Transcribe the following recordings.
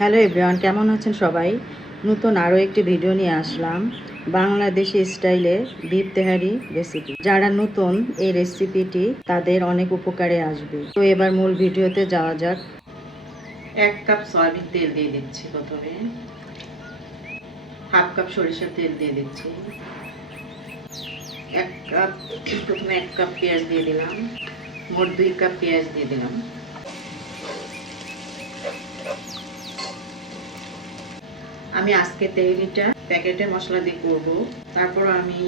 Hello everyone, কেমন আছেন সবাই? নতুন আরও একটি ভিডিও নিয়ে আসলাম বাংলাদেশি স্টাইলে বিফ তেহারি রেসিপি। যারা নতুন এই রেসিপিটি তাদের অনেক উপকারে আসবে। তো এবার মূল ভিডিওতে যাওয়া যাক। 1 কাপ সয়াবিন তেল দিয়ে দিচ্ছি, প্রথমে হাফ কাপ সরিষার তেল দিয়ে দিচ্ছি, 1 কাপ পেঁয়াজ দিয়ে দিলাম, মোট 2 কাপ পেঁয়াজ দিয়ে দিলাম। আমি আজকে তেহারিটা প্যাকেটের মশলা দিয়ে করব। তারপর আমি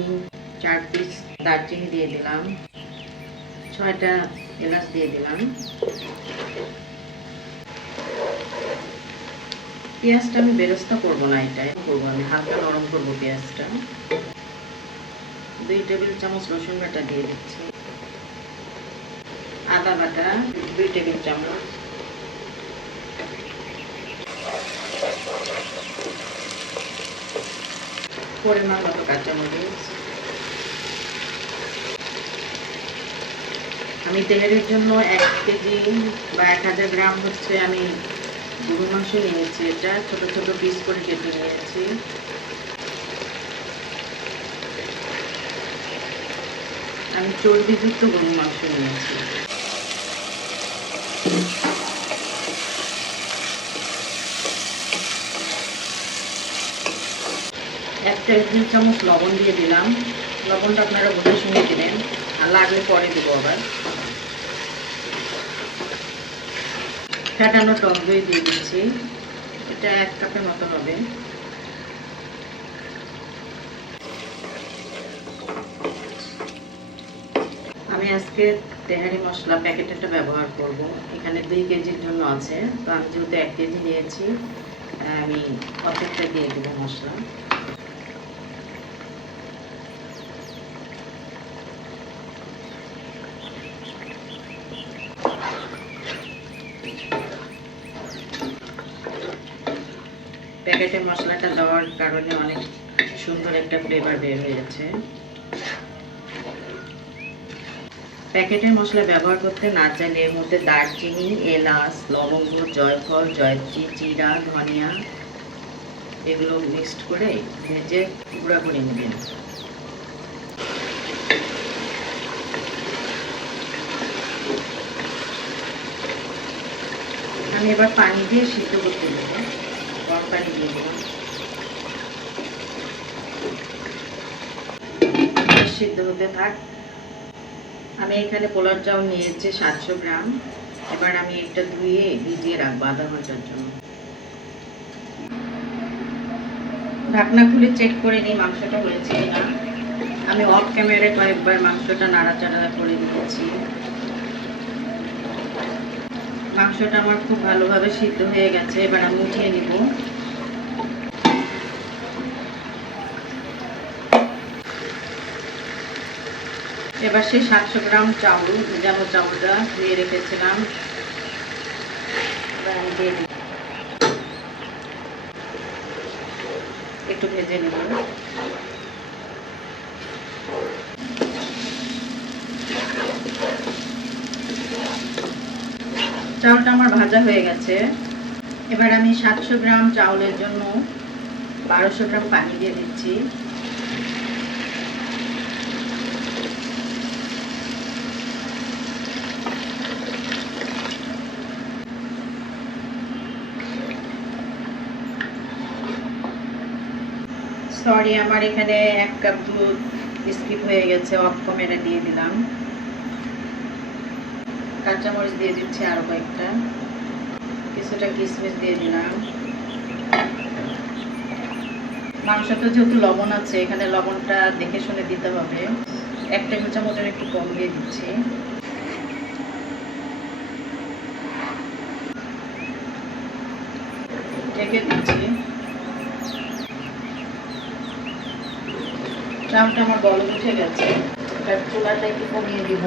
4 পিস দারচিনি দিয়ে দিলাম, 6টা এলাচ দিয়ে দিলাম। পেঁয়াজটা আমি বেরেস্তা করবো না, এটাই করবো, আমি হালকা নরম করবো পেঁয়াজটা। 2 টেবিল চামচ রসুন বাটা দিয়ে দিচ্ছি, আদা বাটা 2 টেবিল চামচ, পরিমাণ মতো কাঁচামরিচ। আমি তেহারির জন্য 1 কেজি বা 1000 গ্রাম হচ্ছে আমি গরুর মাংস নিয়েছি। এটা ছোট ছোট পিস করে কেটে নিয়েছি। আমি চর্বিযুক্ত গরুর মাংস নিয়েছি। এক টেবিল চামচ লবণ দিয়ে দিলাম। লবণটা আপনারা বুঝে শুনে দিলেন, আর লাগলে পরে দেবো আবার। ফেটানো টক দই দিয়ে দিচ্ছি, এটা 1 কাপের মতো হবে। আমি আজকে তেহারি মশলা প্যাকেটটা ব্যবহার করব। এখানে 2 কেজির জন্য আছে, তো আমি যেহেতু 1 কেজি নিয়েছি, আমি অর্ধেকটা দিয়ে দেবো মশলা। প্যাকেটের মশলাটা দেওয়ার কারণে অনেক সুন্দর একটা ফ্লেভার বের হয়েছে। প্যাকেটের মশলা ব্যবহার করতে না চাইলে এর মধ্যে দারচিনি, এলাচ, লবঙ্গ, জয়ফল, জয়ত্রী, জিরা, ধনিয়া এগুলো মিক্সড করে ভেজে গুঁড়া করে নেবেন। আমি এবার পানি দিয়ে সিদ্ধ করতে দেবো, গরম পানি দিয়ে দেবো, সিদ্ধ হতে থাক। আমি এখানে পোলার চাউল নিয়েছি 700 গ্রাম। এবার আমি এটা ধুয়ে ভিজিয়ে রাখবো আধা ঘন্টার জন্য। ঢাকনা খুলে চেক করে নিই মাংসটা হয়েছে কিনা। আমি অফ ক্যামেরায় কয়েকবার মাংসটা নাড়াচাড়া করে দিচ্ছি। মাংসটা আমার খুব ভালোভাবে সিদ্ধ হয়ে গেছে। এবার আমি উঠিয়ে নিব। এবার সেই 700 গ্রাম চাউল, ভেজানো চাউলটা ধুয়ে রেখেছিলাম, এবার আমি দিয়ে দিই। একটু ভেজে নেব। চাউলটা আমার ভাজা হয়ে গেছে। এবার আমি 700 গ্রাম চাউলের জন্য 1200 গ্রাম পানি দিয়ে দিচ্ছি। সরি, আমার এখানে 1 কাপ দুধ স্কিপ হয়ে গেছে, অফ ক্যামেরা দিয়ে দিলাম। কাঁচামরিচ দিয়ে দিচ্ছি আরো কয়েকটা, কিছুটা কিশমিশ দিয়ে দিলাম। মাংসটা যেহেতু লবণ আছে, এখানে লবণটা দেখে শুনে দিতে হবে। 1 টেবিল চামচের একটু কম দিয়ে দিচ্ছি। ঢেকে দিচ্ছি। চাউলটা আমার বলক উঠে গেছে। এবার চুলাটা একটু কমিয়ে দিব।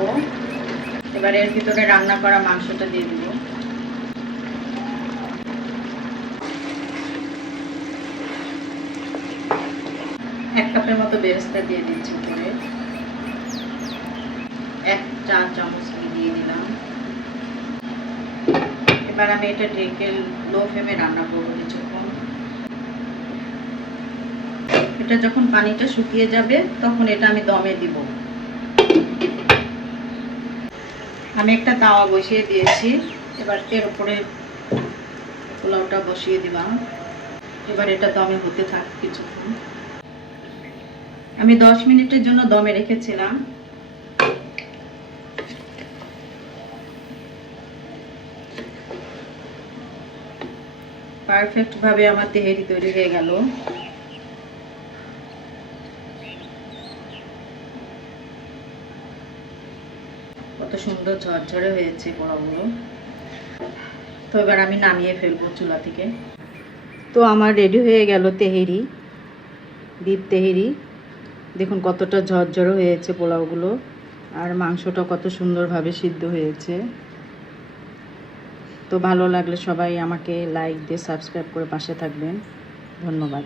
এবার এর ভিতরে রান্না করা মাংসটা দিয়ে দিব। এক কাপের মতো বেরেস্তা দিয়ে দিচ্ছি উপরে। 1 চা চামচ দিয়ে দিলাম। এবার আমি এটা ঢেকে লো ফ্লেমে রান্না করবো কিছুক্ষণ। এটা যখন পানিটা শুকিয়ে যাবে তখন এটা আমি দমে দিব। আমি একটা তাওয়া বসিয়ে দিয়েছি, এবার এর উপরে পোলাওটা বসিয়ে দিলাম। এবার এটা দমে হতে থাক কিছুক্ষণ। আমি 10 মিনিটের জন্য দমে রেখেছিলাম। পারফেক্ট ভাবে আমার তেহেরি তৈরি হয়ে গেল। কত সুন্দর ঝরঝরে হয়েছে পোলাওগুলো। তো এবার আমি নামিয়ে ফেলবো চুলা থেকে। তো আমার রেডি হয়ে গেল তেহেরি, বিফ তেহেরি। দেখুন কতটা ঝরঝরে হয়েছে পোলাওগুলো, আর মাংসটা কত সুন্দরভাবে সিদ্ধ হয়েছে। তো ভালো লাগলে সবাই আমাকে লাইক দিয়ে সাবস্ক্রাইব করে পাশে থাকবেন। ধন্যবাদ।